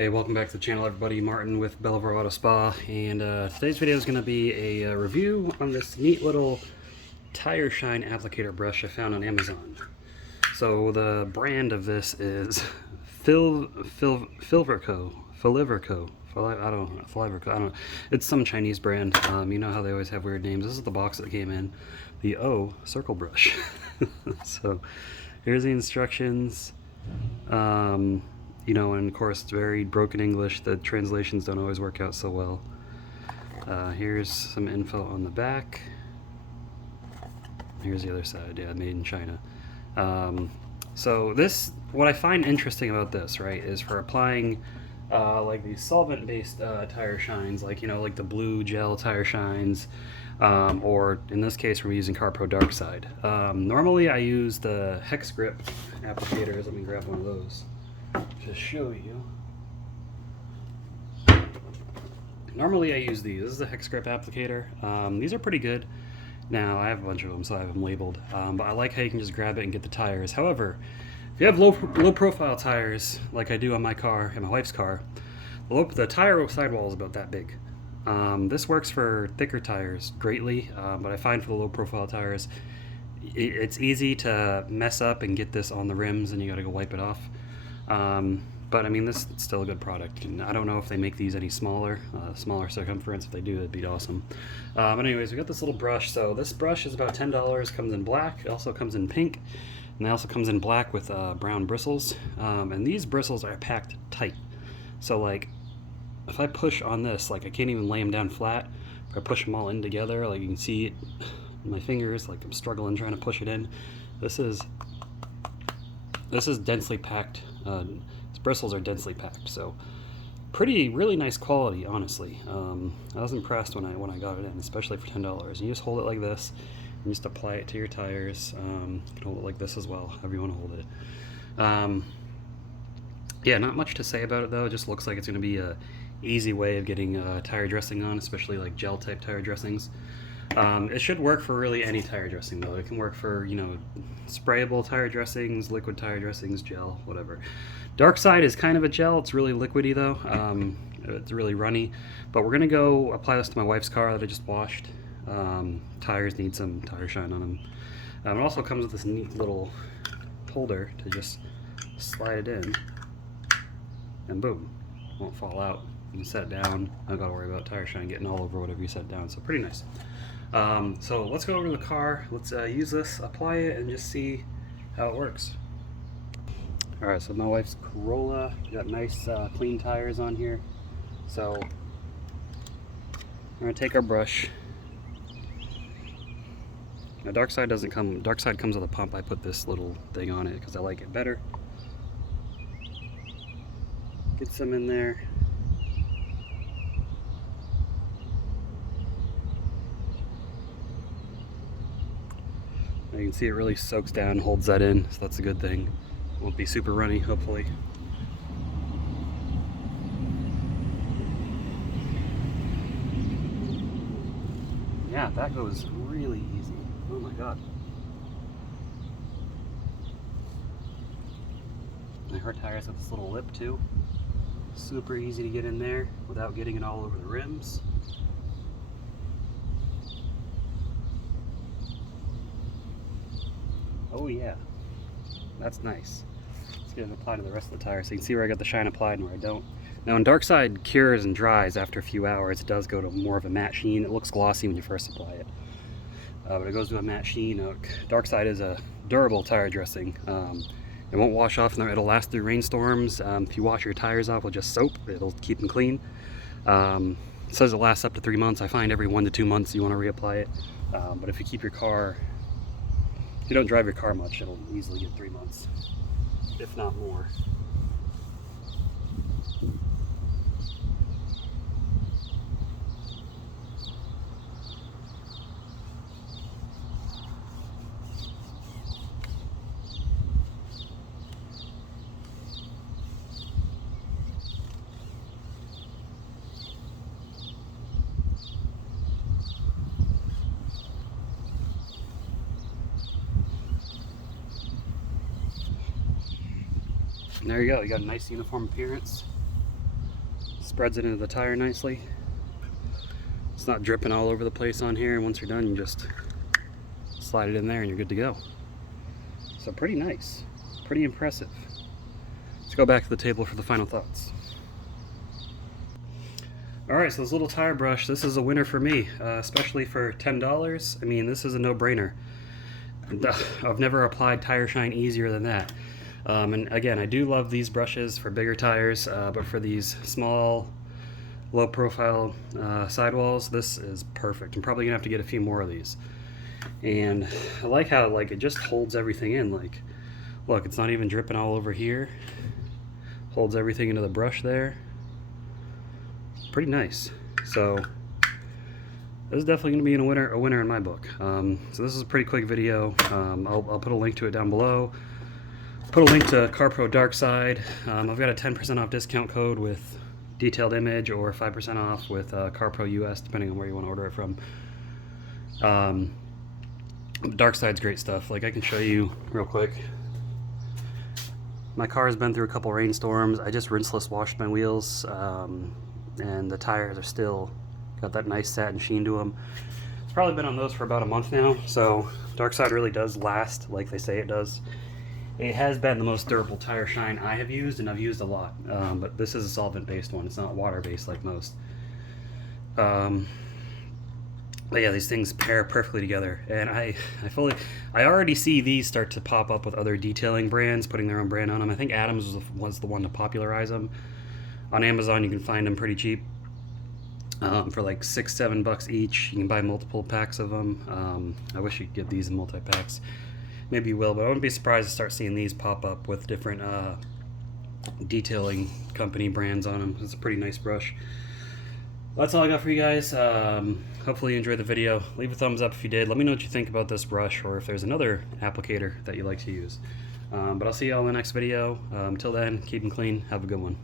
Hey, welcome back to the channel, everybody. Martin with Bellevue Auto Spa, and today's video is going to be a review on this neat little tire shine applicator brush I found on Amazon. So the brand of this is Filiverco. I don't know. It's some Chinese brand. You know how they always have weird names. This is the box that came in. The O circle brush. So here's the instructions. You know, and of course it's very broken English. The translations don't always work out so well. Here's some info on the back. Here's the other side. Yeah, made in China. So this, what I find interesting about this, right, is for applying like these solvent-based tire shines, like, you know, like the blue gel tire shines, or in this case we're using CarPro Dark Side. Normally I use the Hex Grip applicators. Let me grab one of those to show you. Normally I use these. This is the Hex Grip applicator. These are pretty good. Now I have a bunch of them, so I have them labeled. But I like how you can just grab it and get the tires. However, if you have low profile tires, like I do on my car and my wife's car, the tire sidewall is about that big. This works for thicker tires greatly, but I find for the low profile tires, it's easy to mess up and get this on the rims, and you gotta go wipe it off. But I mean, this is still a good product, and I don't know if they make these any smaller circumference. If they do, that'd be awesome. But anyways, we got this little brush. So this brush is about $10, comes in black, it also comes in pink, and it also comes in black with brown bristles. And these bristles are packed tight. So like, if I push on this, like I can't even lay them down flat. If I push them all in together, like you can see it in my fingers, like I'm struggling trying to push it in. This is densely packed. Its bristles are densely packed, so really nice quality, honestly. I was impressed when I got it in, especially for $10. You just hold it like this, and just apply it to your tires. You can hold it like this as well, however you want to hold it. Yeah, not much to say about it though. It just looks like it's going to be a easy way of getting tire dressing on, especially like gel type tire dressings. It should work for really any tire dressing though. It can work for, you know, sprayable tire dressings, liquid tire dressings, gel, whatever. Dark Side is kind of a gel. It's really liquidy though. It's really runny. But we're gonna go apply this to my wife's car that I just washed. Tires need some tire shine on them. It also comes with this neat little holder to just slide it in, and boom, won't fall out. You can set it down. I don't gotta worry about tire shine getting all over whatever you set down. So pretty nice. So let's go over to the car. Let's use this, apply it, and just see how it works. All right, so my wife's Corolla got nice clean tires on here. So we're gonna take our brush. Now Dark Side doesn't come. Dark Side comes with a pump. I put this little thing on it because I like it better. Get some in there. You can see it really soaks down, holds that in, so that's a good thing. Won't be super runny, hopefully. Yeah, that goes really easy. Oh my god. And her tires have this little lip too. Super easy to get in there without getting it all over the rims. Oh yeah, that's nice. Let's get it applied to the rest of the tire so you can see where I got the shine applied and where I don't. Now when Dark Side cures and dries after a few hours, it does go to more of a matte sheen. It looks glossy when you first apply it, but it goes to a matte sheen. Dark Side is a durable tire dressing. It won't wash off, and it'll last through rainstorms. If you wash your tires off with just soap, it'll keep them clean. It says it lasts up to 3 months. I find every 1 to 2 months you want to reapply it. But if you keep your car, if you don't drive your car much, it'll easily get 3 months, if not more. And there you go, you got a nice uniform appearance. Spreads it into the tire nicely. It's not dripping all over the place on here, and once you're done, you just slide it in there and you're good to go. So pretty nice, pretty impressive. Let's go back to the table for the final thoughts. Alright, so this little tire brush, this is a winner for me, especially for $10. I mean, this is a no-brainer. I've never applied tire shine easier than that. And again, I do love these brushes for bigger tires, but for these small, low-profile sidewalls, this is perfect. I'm probably gonna have to get a few more of these. And I like how it just holds everything in. Like, look, it's not even dripping all over here. Holds everything into the brush there. Pretty nice. So this is definitely going to be a winner in my book. So this is a pretty quick video. I'll put a link to it down below. Put a link to CarPro Dark Side. I've got a 10% off discount code with detailed image, or 5% off with CarPro US, depending on where you want to order it from. Dark Side's great stuff. Like, I can show you real quick. My car has been through a couple rainstorms. I just rinseless washed my wheels, and the tires are still got that nice satin sheen to them. It's probably been on those for about a month now, so Dark Side really does last like they say it does. It has been the most durable tire shine I have used, and I've used a lot, but this is a solvent-based one. It's not water-based like most. But yeah, these things pair perfectly together, and I already see these start to pop up with other detailing brands putting their own brand on them. I think Adams was the one to popularize them. On Amazon, you can find them pretty cheap, for like $6-7 each. You can buy multiple packs of them. I wish you could get these in multi-packs. Maybe you will, but I wouldn't be surprised to start seeing these pop up with different detailing company brands on them. It's a pretty nice brush. That's all I got for you guys. Hopefully you enjoyed the video. Leave a thumbs up if you did. Let me know what you think about this brush, or if there's another applicator that you like to use. But I'll see you all in the next video. Until then, keep them clean. Have a good one.